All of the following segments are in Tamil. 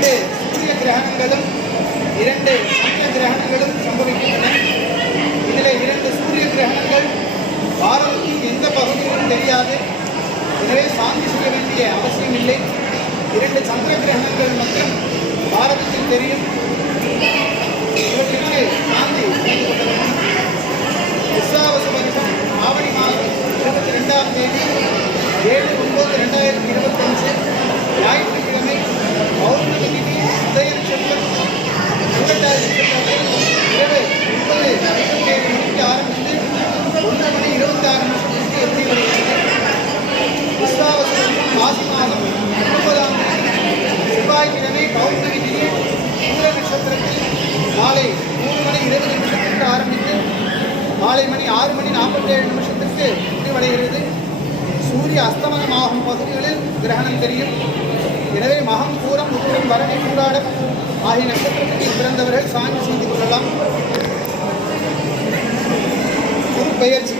2 சூரிய கிரகணங்களும் 2 சந்திர கிரகணங்களும் சம்பவிக்கின்றன. இதில் 2 சூரிய கிரகணங்கள் பாரதத்தின் எந்த பகுதியிலும் தெரியாது. எனவே சாந்தி செய்ய வேண்டிய அவசியம் இல்லை. 2 சந்திர கிரகணங்கள் மட்டும் பாரதத்தில் தெரியும். இவற்றிற்கு சாந்தி செய்து கொள்ள வேண்டும். விஸ்வாவசு வருஷம் ஆவணி மாதம் 22ஆம் தேதி 7/9/2025 ஞாயிற்றுக்கிழமை பௌர்ணமி திதி உதய நட்சத்திரம் பூரட்டாதி நட்சத்திரத்தில் இரவு 9:57 மணிக்கு ஆரம்பித்து 1:26 நிமிஷத்திற்கு எட்டி வருகிறது. விஸ்வாவசு வருஷம் மாசி மாதம் 9ஆம் தேதி செவ்வாய்க்கிழமை பௌர்ணமி திதி பூர நட்சத்திரத்தில் மாலை 3:20 நிமிஷத்திற்கு ஆரம்பித்து மாலை மணி 6:47 நிமிஷத்திற்கு முடிவடைகிறது. சூரிய அஸ்தமனமாகும் பகுதிகளில் கிரகணம் தெரியும். எனவே மகம், பூரம், உத்திரம், பரணி, பூராடம் ஆகிய நட்சத்திரத்தில் பிறந்தவர்கள் சாந்தி செய்து கொள்ளலாம். குரு பெயர்ச்சி.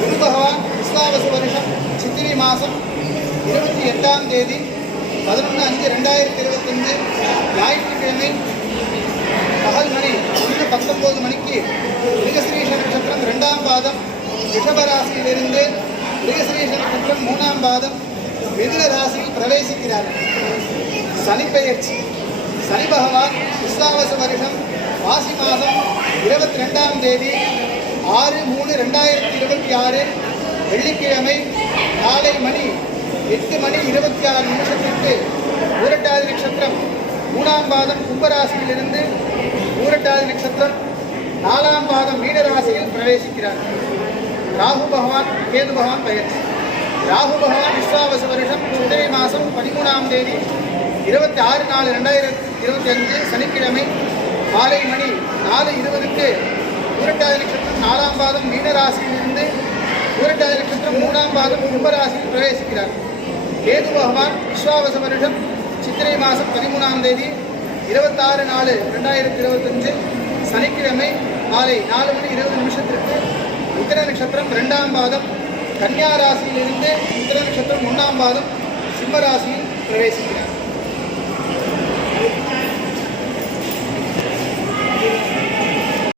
குரு பகவான் விஸ்வாவசு வருஷம் சித்திரை மாதம் 28ஆம் தேதி 11/5/2025 ஞாயிற்றுக்கிழமை பகல் மணி 1:19 மணிக்கு மிருகஸ்ரீஷ நட்சத்திரம் 2ஆம் பாதம் ரிஷபராசியிலிருந்து மிருகஸ்ரீஷ நட்சத்திரம் 3ஆம் பாதம் மிதுன ராசியில் பிரவேசிக்கிறார். சனி பெயர்ச்சி. சனி பகவான் விஸ்வாவசு வருஷம் மாசி மாதம் 22ஆம் தேதி 6/3/2026 வெள்ளிக்கிழமை காலை மணி 8:26 நிமிஷத்திற்கு பூரட்டாதி நட்சத்திரம் 3ஆம் பாதம் கும்பராசியிலிருந்து பூரட்டாதி நட்சத்திரம் 4ஆம் பாதம் மீனராசியில் பிரவேசிக்கிறார். ராகு பகவான் கேது பகவான் பெயர்ச்சி. ராகு பகவான் விஸ்வாவசு வருஷம் சித்திரை மாதம் 13ஆம் தேதி 26/4/2025 சனிக்கிழமை மாலை மணி 4:20க்கு பூரட்டாதி நட்சத்திரம் 4ஆம் பாதம் மீனராசியிலிருந்து பூரட்டாதி நட்சத்திரம் 3ஆம் பாதம் கும்பராசியில் பிரவேசிக்கிறார். கேது பகவான் விஸ்வாவசு வருஷம் சித்திரை மாதம் 13ஆம் தேதி 26/4/2025 சனிக்கிழமை மாலை 4:20 நிமிஷத்திற்கு உத்திர நட்சத்திரம் 2ஆம் பாதம் கன்னியா ராசியிலிருந்து உத்திர நட்சத்திரம் 1ஆம் பாதம் சிம்ம ராசியில் பிரவேசிக்கிறார்.